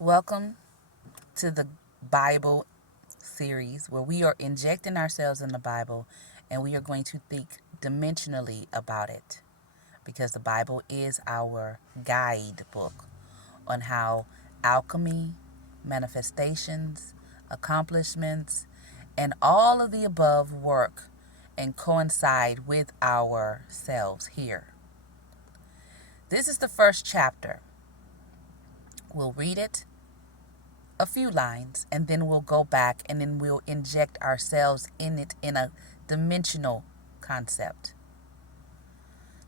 Welcome to the Bible series where we are injecting ourselves in the Bible and we are going to think dimensionally about it because the Bible is our guidebook on how alchemy, manifestations, accomplishments, and all of the above work and coincide with ourselves here. This is the first chapter. We'll read it a few lines and then we'll go back and then we'll inject ourselves in it in a dimensional concept.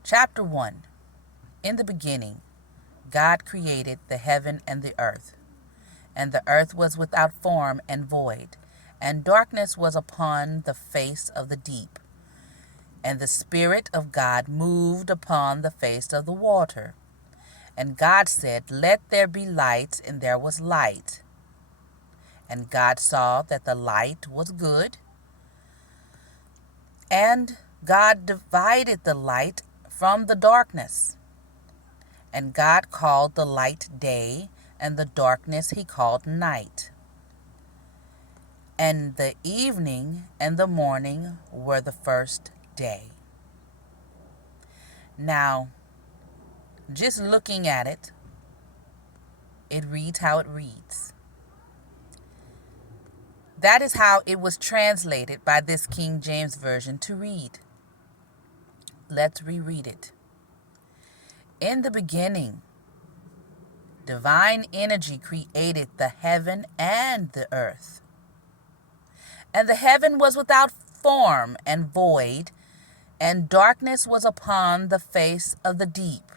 Chapter 1. In the beginning, God created the heaven and the earth. And the earth was without form and void, and darkness was upon the face of the deep. And the Spirit of God moved upon the face of the water. And God said, "Let there be light," and there was light. And God saw that the light was good. And God divided the light from the darkness. And God called the light day, and the darkness he called night. And the evening and the morning were the first day. Now, just looking at it, it reads how it reads. That is how it was translated by this King James Version to read. Let's reread it. In the beginning, divine energy created the heaven and the earth. And the heaven was without form and void, and darkness was upon the face of the deep.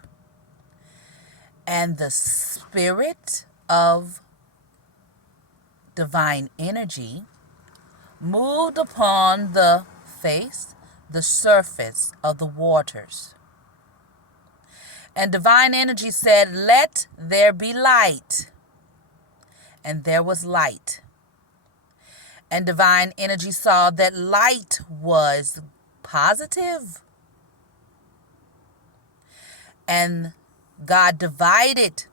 And the Spirit of divine energy moved upon the surface of the waters. And divine energy said, "Let there be light." And there was light. And divine energy saw that light was positive. And God divided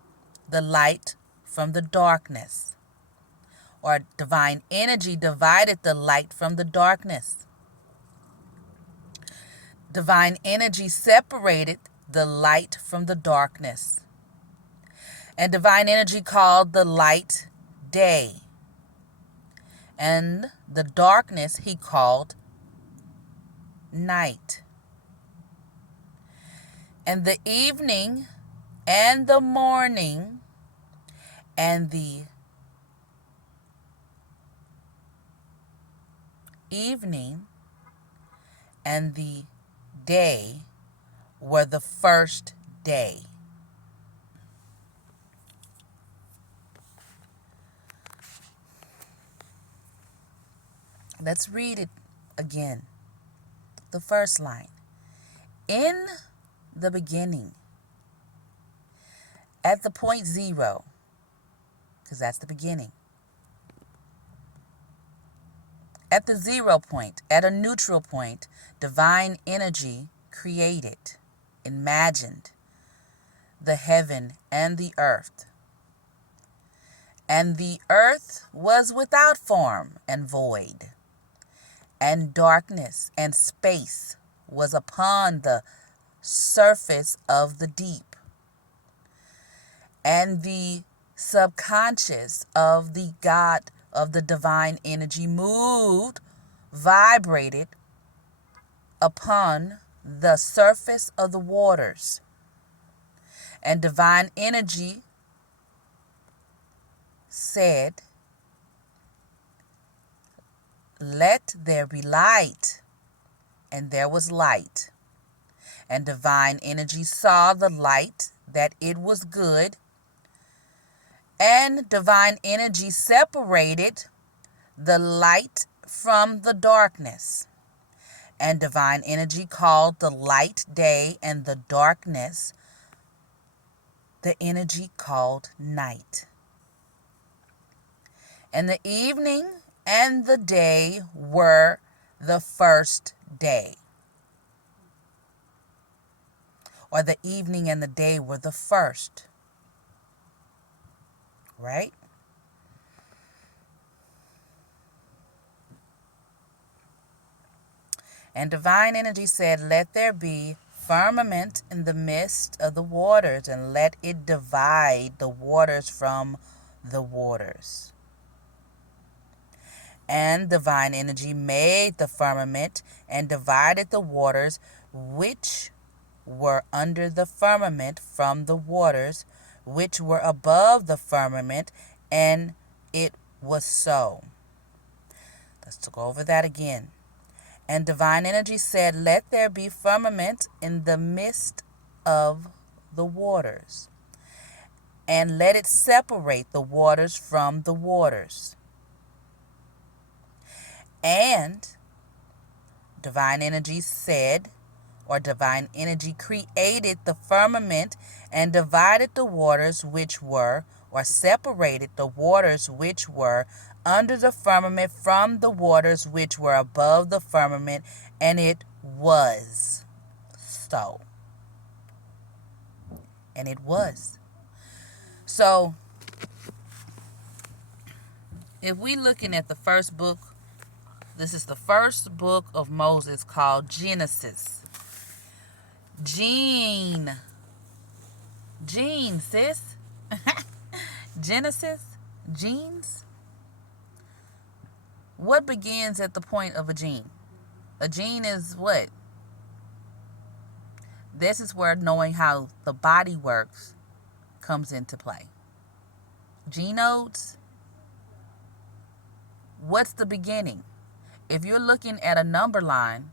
the light from the darkness. Or divine energy divided the light from the darkness. Divine energy separated the light from the darkness. And divine energy called the light day. And the darkness he called night. And the evening and the morning and the evening and the day were the first day. Let's read it again. The first line. In the beginning, at the point zero, because that's the beginning. At the 0 point, at a neutral point, divine energy created, imagined the heaven and the earth. And the earth was without form and void, and darkness and space was upon the surface of the deep. And the subconscious of the God of the divine energy moved, vibrated upon the surface of the waters. And divine energy said, "Let there be light." And there was light. And divine energy saw the light, that it was good. And divine energy separated the light from the darkness. And divine energy called the light day, and the darkness the energy called night. And the evening and the day were the first day. Or the evening and the day were the first. right? And divine energy said, "Let there be firmament in the midst of the waters, and let it divide the waters from the waters." And divine energy made the firmament and divided the waters which were under the firmament from the waters which were above the firmament, and it was so. Let's go over that again. And divine energy said, "Let there be firmament in the midst of the waters, and let it separate the waters from the waters." And divine energy said, or divine energy created the firmament and divided the waters which were, or separated the waters which were under the firmament from the waters which were above the firmament, and it was so. And it was. So, if we looking at the first book, this is the first book of Moses called Genesis. Gene, sis. Genesis, genes. What begins at the point of a gene? A gene is what? This is where knowing how the body works comes into play. Genodes. What's the beginning? If you're looking at a number line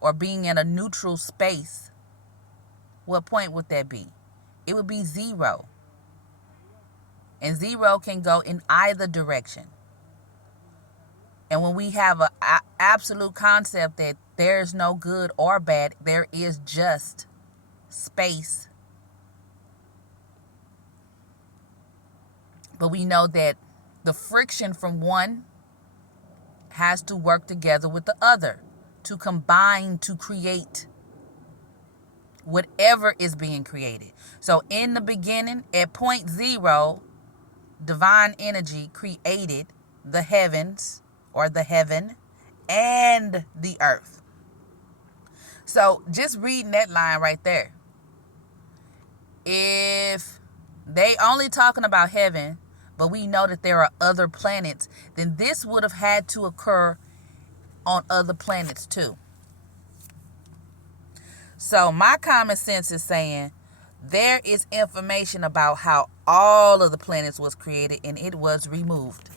or being in a neutral space, what point would that be? It would be 0. And 0 can go in either direction. And when we have an absolute concept that there's no good or bad, there is just space. But we know that the friction from one has to work together with the other to combine to create whatever is being created. So in the beginning, at point 0, divine energy created the heavens, or the heaven, and the earth. So just reading that line right there, if they only talking about heaven, but we know that there are other planets, then this would have had to occur on other planets too. So my common sense is saying there is information about how all of the planets was created, and it was removed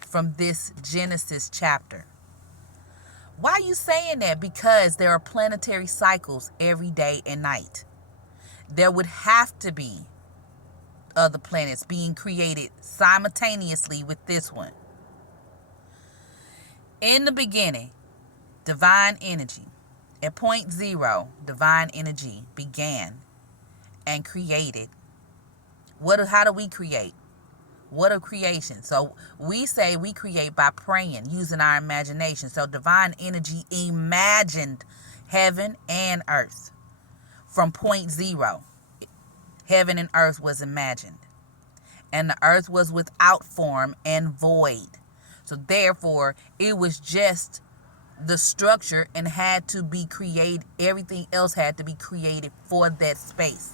from this Genesis chapter. Why are you saying that? Because there are planetary cycles every day and night. There would have to be other planets being created simultaneously with this one. In the beginning, divine energy. At point 0, divine energy began and created. How do we create? What are creation? So we say we create by praying, using our imagination. So divine energy imagined heaven and earth. From point 0, heaven and earth was imagined. And the earth was without form and void. So therefore, it was just the structure and had to be created. Everything else had to be created for that space.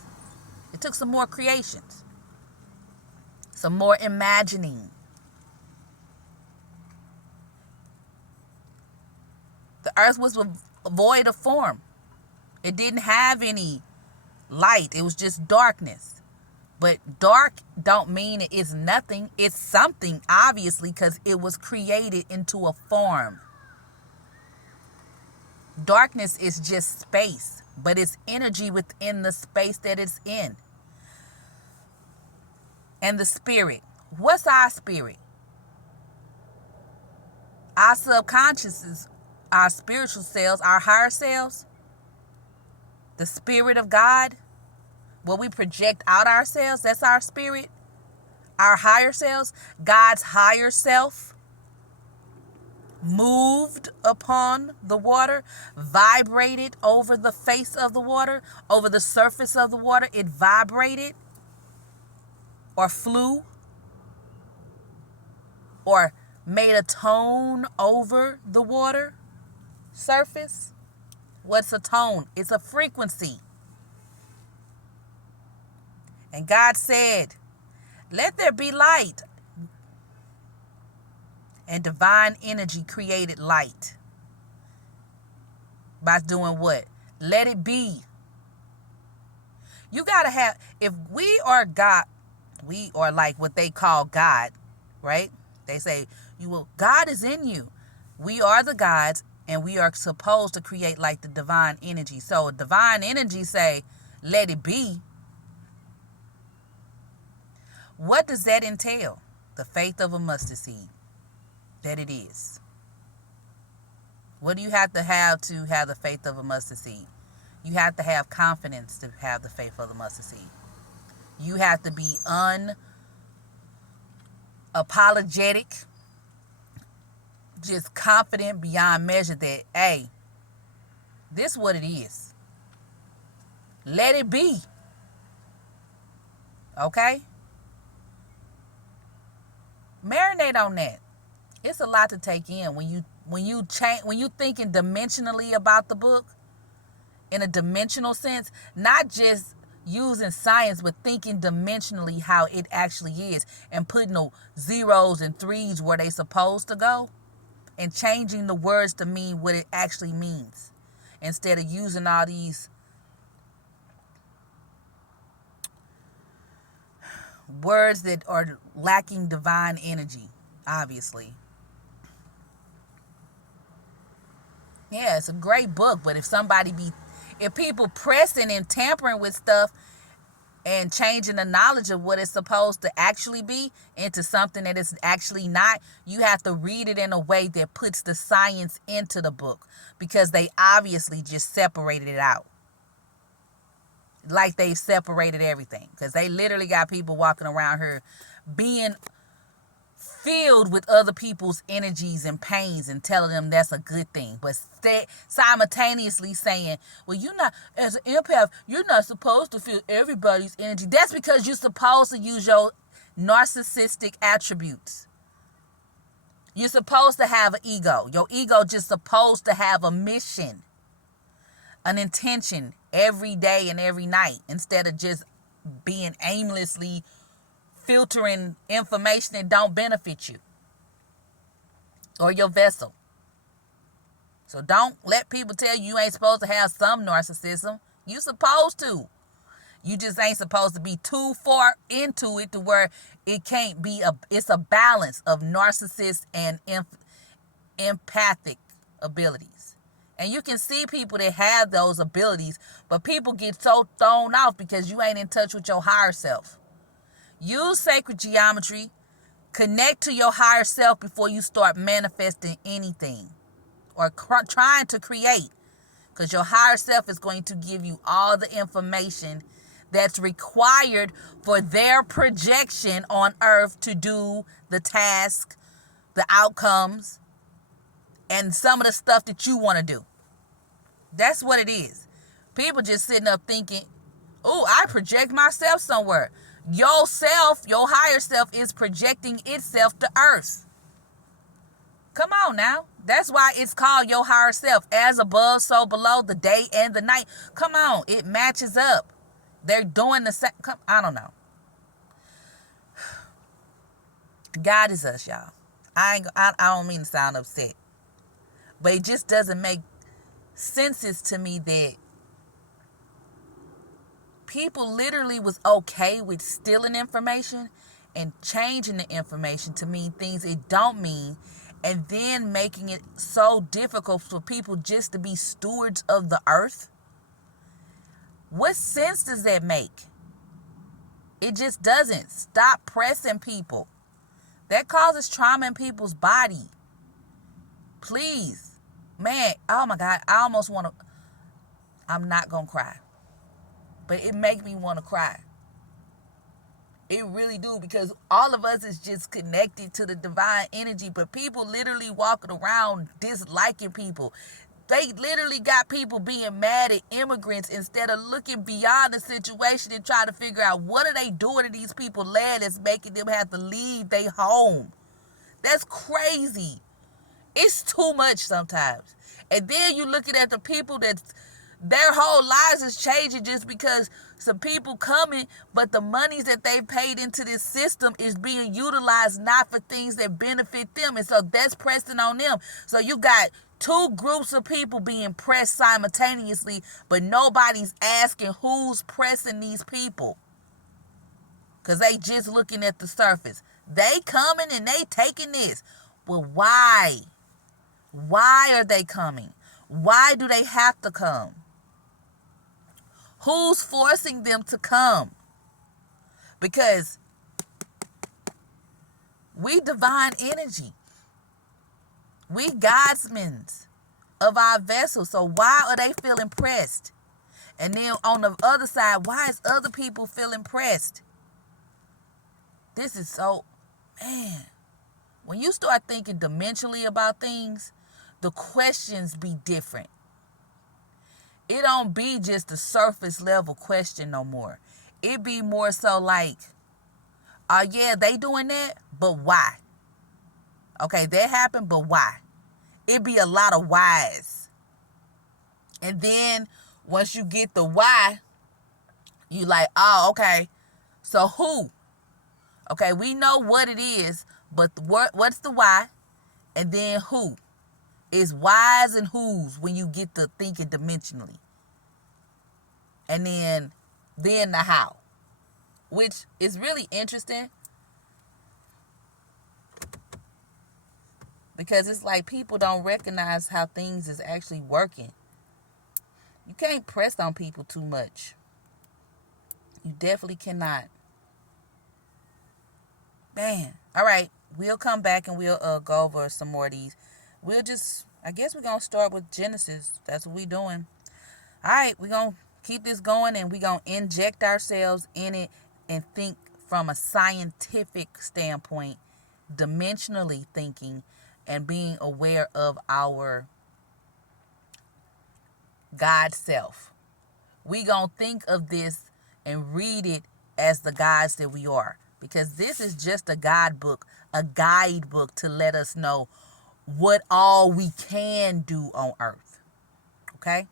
It took some more creations. Some more imagining. The earth was void of form. It didn't have any light. It was just darkness. But dark don't mean it is nothing. It's something, obviously, because it was created into a form. Darkness is just space, but it's energy within the space that it's in. And the spirit. What's our spirit? Our subconsciouses, our spiritual selves, our higher selves. The spirit of God. What we project out ourselves, that's our spirit. Our higher selves, God's higher self. moved upon the water, vibrated over the face of the water, over the surface of the water. It vibrated or flew or made a tone over the water surface. What's a tone? It's a frequency. And God said, let there be light. And divine energy created light. By doing what? Let it be. You got to have, if we are God, we are like what they call God, right? They say, God is in you. We are the gods, and we are supposed to create like the divine energy. So divine energy say, let it be. What does that entail? The faith of a mustard seed. That it is. What do you have to have the faith of a mustard seed? You have to have confidence to have the faith of the mustard seed. You have to be unapologetic, just confident beyond measure that, hey, this is what it is. Let it be. Okay? Marinate on that. It's a lot to take in when you thinking dimensionally about the book, in a dimensional sense, not just using science, but thinking dimensionally how it actually is, and putting the zeros and threes where they supposed to go, and changing the words to mean what it actually means, instead of using all these words that are lacking divine energy, obviously. Yeah, it's a great book, but if people pressing and tampering with stuff and changing the knowledge of what it's supposed to actually be into something that it's actually not, you have to read it in a way that puts the science into the book, because they obviously just separated it out. Like they've separated everything, because they literally got people walking around here being filled with other people's energies and pains and telling them that's a good thing, but simultaneously saying, well, you're not, as an empath, you're not supposed to feel everybody's energy. That's because you're supposed to use your narcissistic attributes. You're supposed to have an ego. Your ego just supposed to have a mission, an intention every day and every night, instead of just being aimlessly filtering information that don't benefit you or your vessel. So don't let people tell you ain't supposed to have some narcissism. You supposed to. You just ain't supposed to be too far into it to where it can't be it's a balance of narcissist and empathic abilities. And you can see people that have those abilities, but people get so thrown off because you ain't in touch with your higher self. Use sacred geometry. Connect to your higher self before you start manifesting anything or trying to create, because your higher self is going to give you all the information that's required for their projection on earth to do the task, the outcomes, and some of the stuff that you want to do. That's what it is. People just sitting up thinking, oh, I project myself somewhere. Yourself, your higher self, is projecting itself to earth. Come on now. That's why it's called your higher self. As above, so below, the day and the night. Come on. It matches up. They're doing the same. I don't know. God is us, y'all. I don't mean to sound upset, but it just doesn't make sense to me that people literally was okay with stealing information and changing the information to mean things it don't mean, and then making it so difficult for people just to be stewards of the earth. What sense does that make? It just doesn't. Stop pressing people. That causes trauma in people's body. Please. Man, oh my God, I almost want to, I'm not going to cry, but it makes me want to cry. It really do, because all of us is just connected to the divine energy, but people literally walking around disliking people. They literally got people being mad at immigrants instead of looking beyond the situation and trying to figure out what are they doing to these people's land that's making them have to leave their home. That's crazy. It's too much sometimes. And then you looking at the people that their whole lives is changing just because some people coming, but the monies that they paid into this system is being utilized not for things that benefit them. And so that's pressing on them. So you got two groups of people being pressed simultaneously, but nobody's asking who's pressing these people. Because they just looking at the surface. They coming and they taking this. Well, why? Why are they coming? Why do they have to come? Who's forcing them to come? Because we divine energy. We godsmen of our vessel. So why are they feeling pressed? And then on the other side, why is other people feeling pressed? This is so, man. When you start thinking dimensionally about things, the questions be different. It don't be just a surface level question no more. It be more so like, yeah, they doing that, but why? Okay, that happened, but why? It be a lot of whys. And then once you get the why, you like, oh, okay, so who? Okay, we know what it is, but what's the why? And then who? It's whys and who's when you get to thinking dimensionally. And then the how, which is really interesting because it's like people don't recognize how things is actually working. You can't press on people too much. You definitely cannot. Man. All right. We'll come back and we'll go over some more of these. I guess we're going to start with Genesis. That's what we're doing. All right. We're going to keep this going and we're going to inject ourselves in it and think from a scientific standpoint, dimensionally thinking, and being aware of our God self. We going to think of this and read it as the gods that we are. Because this is just a guidebook to let us know what all we can do on earth. Okay?